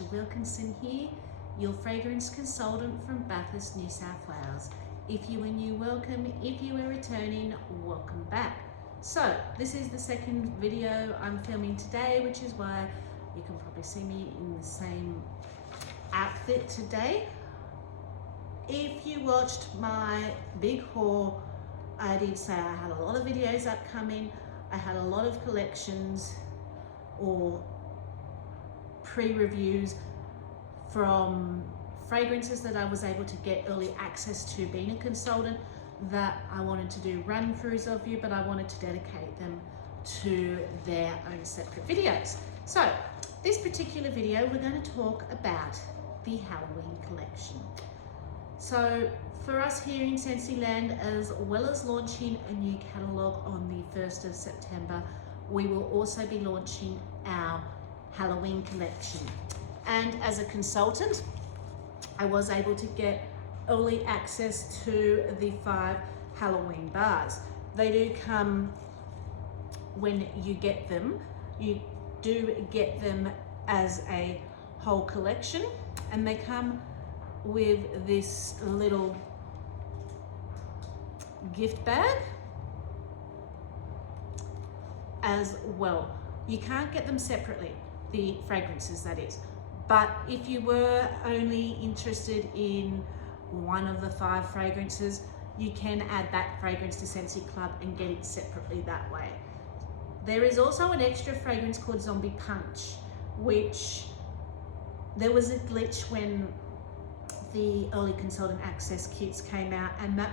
Natasha Wilkinson here, your fragrance consultant from Bathurst, New South Wales. If you are new, welcome. If you are returning, welcome back. So this is the second video I'm filming today, which is why you can probably see me in the same outfit today. If you watched my big haul, I did say I had a lot of videos upcoming. I had a lot of collections or pre-reviews from fragrances that I was able to get early access to being a consultant that I wanted to do run-throughs of you, but I wanted to dedicate them to their own separate videos. So this particular video, we're going to talk about the Halloween collection. So for us here in Sensiland, as well as launching a new catalogue on the 1st of September, we will also be launching our Halloween collection. And as a consultant, I was able to get early access to the 5 Halloween bars. They do come when you get them. You do get them as a whole collection, and they come with this little gift bag as well. You can't get them separately, the fragrances that is, but if you were only interested in one of the 5 fragrances, you can add that fragrance to Scentsy Club and get it separately that way. There is also an extra fragrance called Zombie Punch, which there was a glitch when the early consultant access kits came out, and that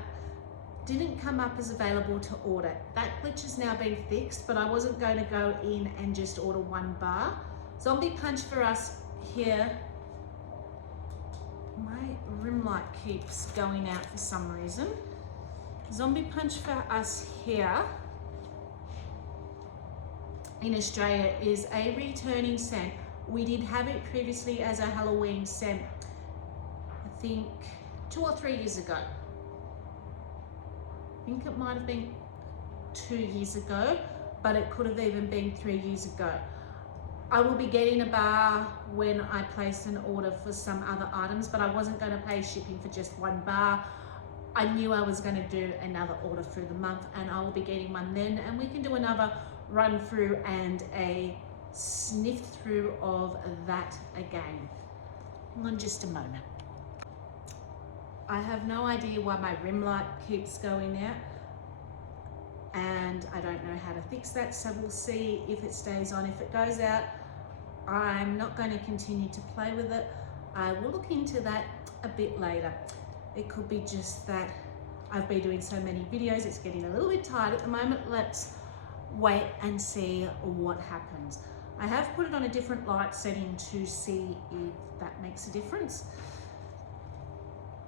didn't come up as available to order. That glitch has now been fixed, but I wasn't going to go in and just order 1 bar. Zombie Punch for us here, my rim light keeps going out for some reason. Zombie Punch for us here in Australia is a returning scent. We did have it previously as a Halloween scent, I think 2 or 3 years ago. I think it might have been 2 years ago, but it could have even been 3 years ago. I will be getting a bar when I place an order for some other items, but I wasn't going to pay shipping for just 1 bar. I knew I was going to do another order through the month, and I will be getting one then, and we can do another run through and a sniff through of that again. Hang on just a moment. I have no idea why my rim light keeps going out, and I don't know how to fix that, so we'll see if it stays on. If it goes out, I'm not going to continue to play with it. I will look into that a bit later. It could be just that I've been doing so many videos, it's getting a little bit tired at the moment. Let's wait and see what happens. I have put it on a different light setting to see if that makes a difference.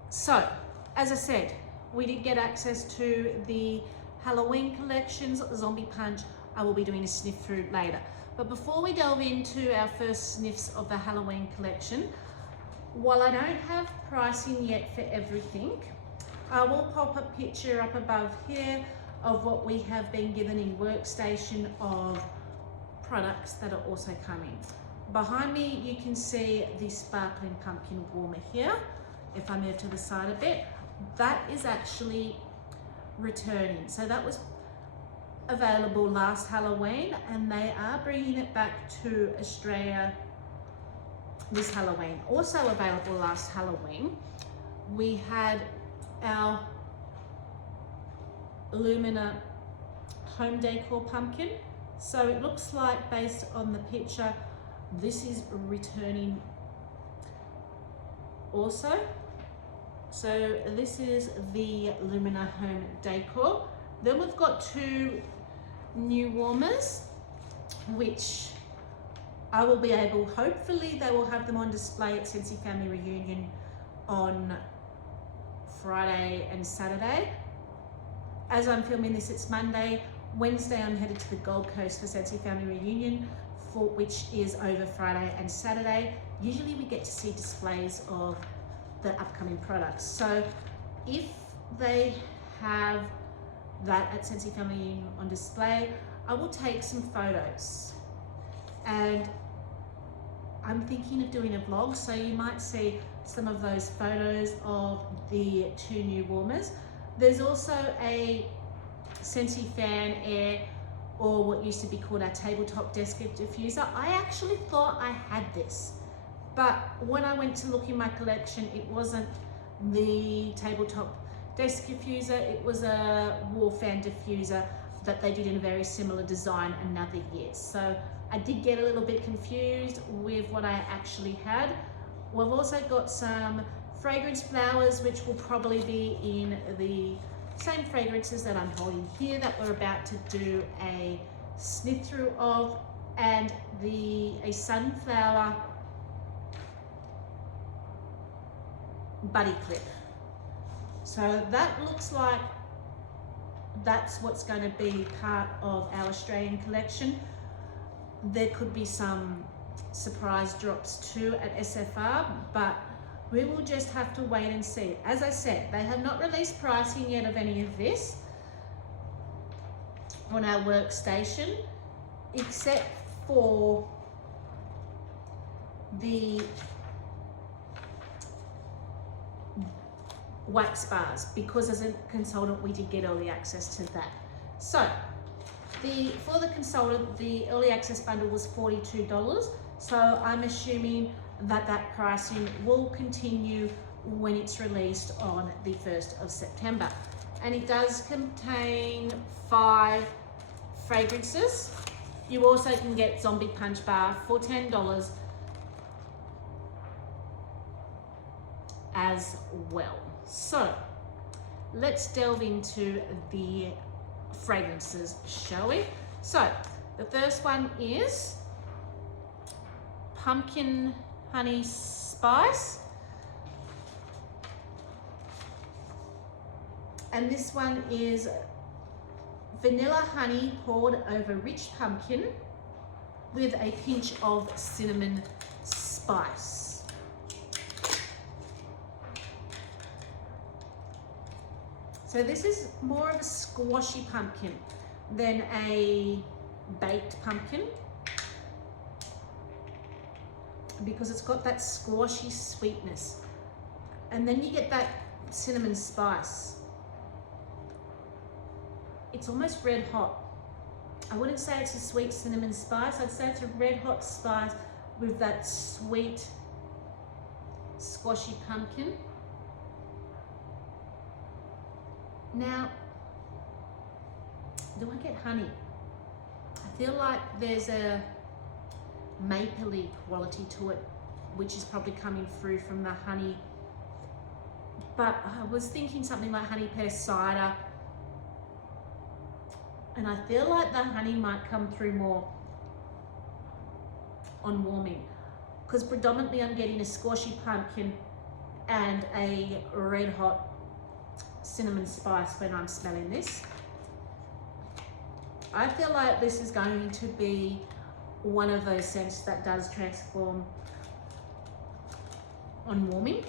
So, as I said, we did get access to the Halloween collections, Zombie Punch. I will be doing a sniff through later. But before we delve into our first sniffs of the Halloween collection, while I don't have pricing yet for everything, I will pop a picture up above here of what we have been given in Workstation of products that are also coming. Behind me, you can see the Sparkling Pumpkin Warmer here. If I move to the side a bit, that is actually returning. So that was available last Halloween, and they are bringing it back to Australia this Halloween. Also available last Halloween, we had our Lumina Home Decor Pumpkin. So it looks like, based on the picture, this is returning also. So this is the Lumina Home Decor. Then we've got 2 new warmers, which I will be able, hopefully they will have them on display at Scentsy Family Reunion on Friday and Saturday. As I'm filming this, it's Monday. Wednesday, I'm headed to the Gold Coast for Scentsy Family Reunion, which is over Friday and Saturday. Usually we get to see displays of the upcoming products. So if they have that at Scentsy Family Reunion on display, I will take some photos. And I'm thinking of doing a vlog, so you might see some of those photos of the 2 new warmers. There's also a Sensi Fan Air, or what used to be called our tabletop desk diffuser. I actually thought I had this, but when I went to look in my collection, it wasn't the tabletop desk diffuser, it was a wall fan diffuser that they did in a very similar design another year. So I did get a little bit confused with what I actually had. We've also got some fragrance flowers, which will probably be in the same fragrances that I'm holding here that we're about to do a sniff through of, and a sunflower buddy clip. So that looks like that's what's going to be part of our Australian collection. There could be some surprise drops too at SFR, but we will just have to wait and see. As I said, they have not released pricing yet of any of this on our workstation, except for the wax bars, because as a consultant we did get early access to that. So for the consultant, the early access bundle was $42, so I'm assuming that that pricing will continue when it's released on the 1st of September. And it does contain 5 fragrances. You also can get Zombie Punch Bar for $10 as well. So let's delve into the fragrances, shall we? So the first one is Pumpkin Honey Spice, and this one is vanilla honey poured over rich pumpkin with a pinch of cinnamon spice. So this is more of a squashy pumpkin than a baked pumpkin, because it's got that squashy sweetness, and then you get that cinnamon spice. It's almost red hot. I wouldn't say it's a sweet cinnamon spice, I'd say it's a red hot spice with that sweet squashy pumpkin. Now, do I get honey? I feel like there's a mapley quality to it, which is probably coming through from the honey, but I was thinking something like honey pear cider, and I feel like the honey might come through more on warming, because predominantly I'm getting a squashy pumpkin and a red hot cinnamon spice when I'm smelling this. I feel like this is going to be one of those scents that does transform on warming.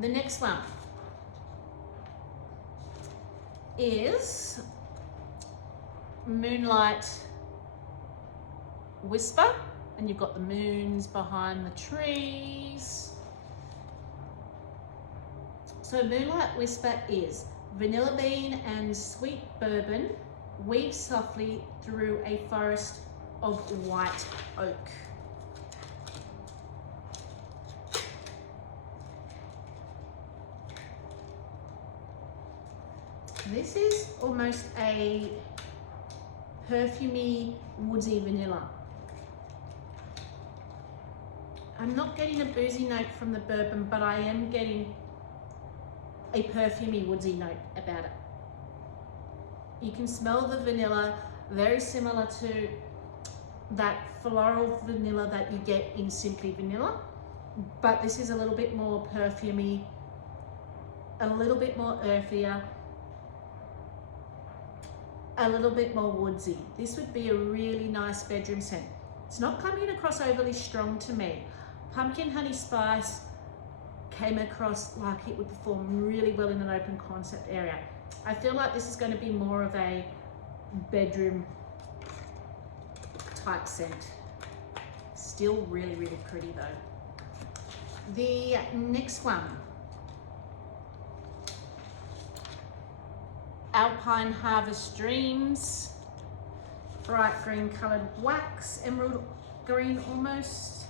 The next one is Moonlight Whisper, and you've got the moons behind the trees. So Moonlight Whisper is vanilla bean and sweet bourbon weave softly through a forest of white oak. This is almost a perfumey, woodsy vanilla. I'm not getting a boozy note from the bourbon, but I am getting a perfumey, woodsy note about it. You can smell the vanilla, very similar to that floral vanilla that you get in Simply Vanilla, but this is a little bit more perfumey, a little bit more earthier, a little bit more woodsy. This would be a really nice bedroom scent. It's not coming across overly strong to me. Pumpkin Honey Spice came across like it would perform really well in an open concept area. I feel like this is going to be more of a bedroom type scent. Still really, really pretty though. The next one, Alpine Harvest Dreams, bright green coloured wax, emerald green almost.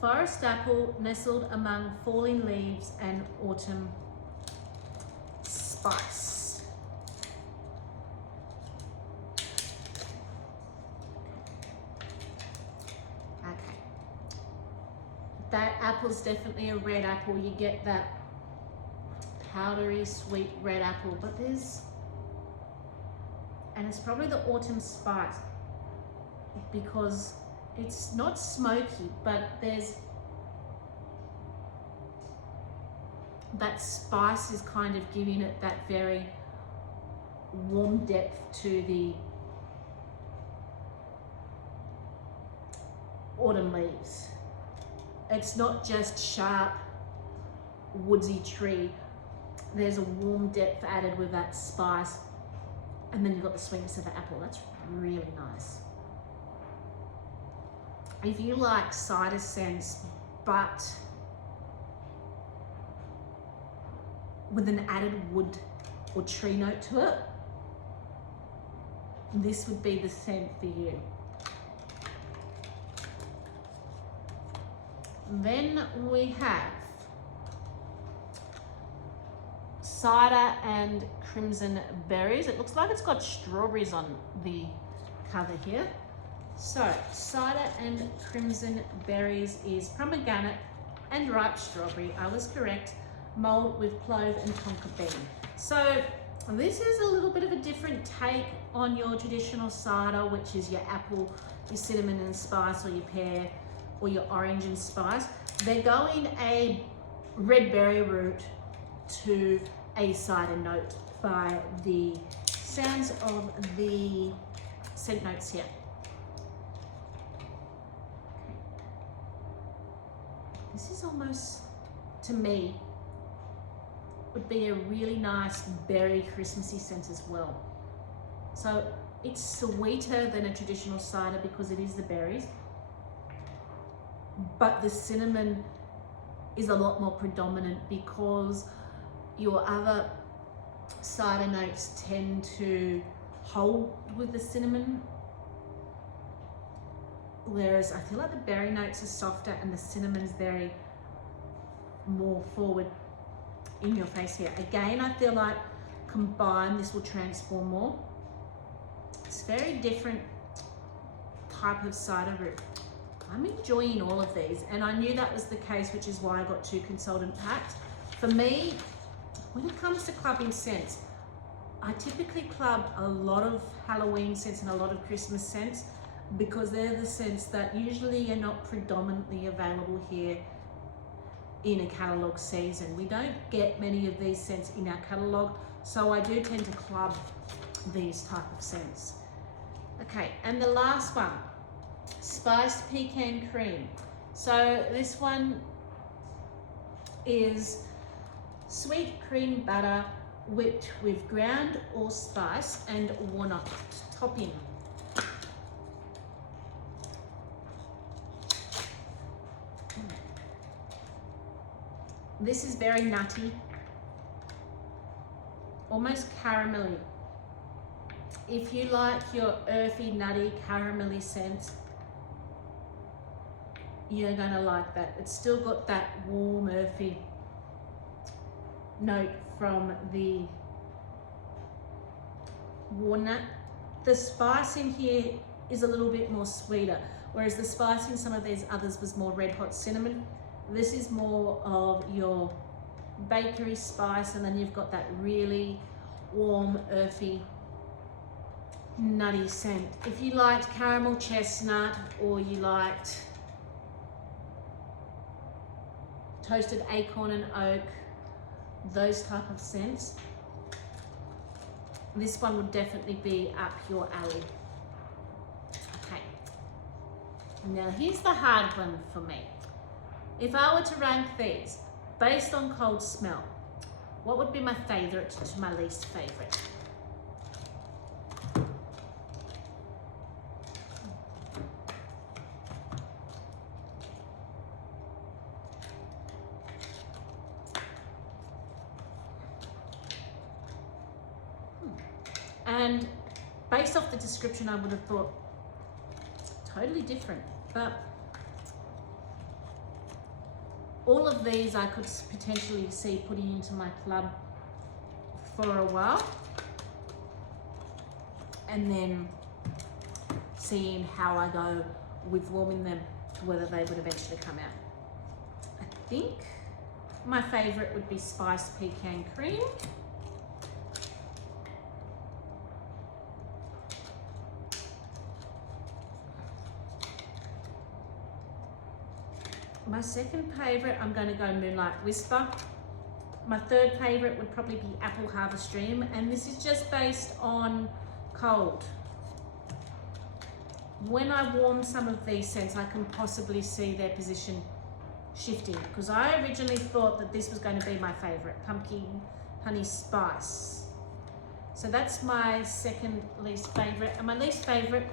Forest apple nestled among falling leaves and autumn spice. Okay. That apple's definitely a red apple. You get that powdery sweet red apple, but there's, and it's probably the autumn spice because it's not smoky, but there's that spice is kind of giving it that very warm depth to the autumn leaves. It's not just sharp, woodsy tree. There's a warm depth added with that spice, and then you've got the sweetness of the apple. That's really nice. If you like cider scents, but with an added wood or tree note to it, this would be the scent for you. Then we have cider and crimson berries. It looks like it's got strawberries on the cover here. So cider and crimson berries is pomegranate and ripe strawberry. I was correct. Mulled with clove and tonka bean. So this is a little bit of a different take on your traditional cider, which is your apple, your cinnamon and spice, or your pear, or your orange and spice. They're going a red berry route to a cider note by the sounds of the scent notes here. This is almost, to me, would be a really nice berry Christmassy scent as well. So it's sweeter than a traditional cider because it is the berries, but the cinnamon is a lot more predominant because your other cider notes tend to hold with the cinnamon, whereas I feel like the berry notes are softer and the cinnamon's very more forward in your face here. Again, I feel like combined this will transform more. It's very different type of cider route. I'm enjoying all of these, and I knew that was the case, which is why I got 2 consultant packs. For me, when it comes to clubbing scents, I typically club a lot of Halloween scents and a lot of Christmas scents because they're the scents that usually are not predominantly available here in a catalogue season. We don't get many of these scents in our catalogue, so I do tend to club these type of scents. Okay, and the last one, spiced pecan cream. So this one is sweet cream butter whipped with ground allspice and walnut topping. This is very nutty, almost caramelly. If you like your earthy, nutty, caramelly scent, you're gonna like that. It's still got that warm, earthy note from the walnut. The spice in here is a little bit more sweeter, whereas the spice in some of these others was more red hot cinnamon. This is more of your bakery spice, and then you've got that really warm, earthy, nutty scent. If you liked caramel chestnut, or you liked toasted acorn and oak, those type of scents, this one would definitely be up your alley. Okay, now here's the hard one for me. If I were to rank these based on cold smell, what would be my favorite to my least favorite? And based off the description, I would have thought totally different. But all of these I could potentially see putting into my club for a while, and then seeing how I go with warming them to whether they would eventually come out. I think my favorite would be spiced pecan cream. My second favorite, I'm going to go Moonlight Whisper. My third favorite would probably be Apple Harvest Dream, and this is just based on cold. When I warm some of these scents, I can possibly see their position shifting, because I originally thought that this was going to be my favorite, Pumpkin Honey Spice. So that's my second least favorite. And my least favorite,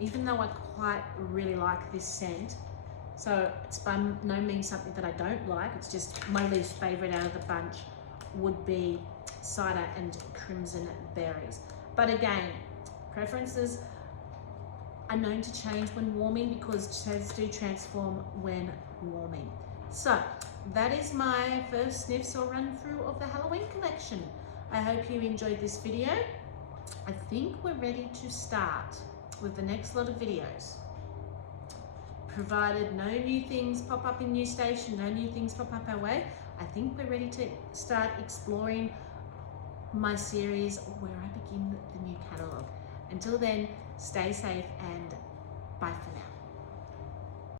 even though I quite really like this scent, so it's by no means something that I don't like, it's just my least favorite out of the bunch, would be Cider and Crimson Berries. But again, preferences are known to change when warming, because scents do transform when warming. So that is my first sniffs or run through of the Halloween collection. I hope you enjoyed this video. I think we're ready to start with the next lot of videos. Provided no new things pop up in New Station, no new things pop up our way, I think we're ready to start exploring my series where I begin the new catalogue. Until then, stay safe and bye for now.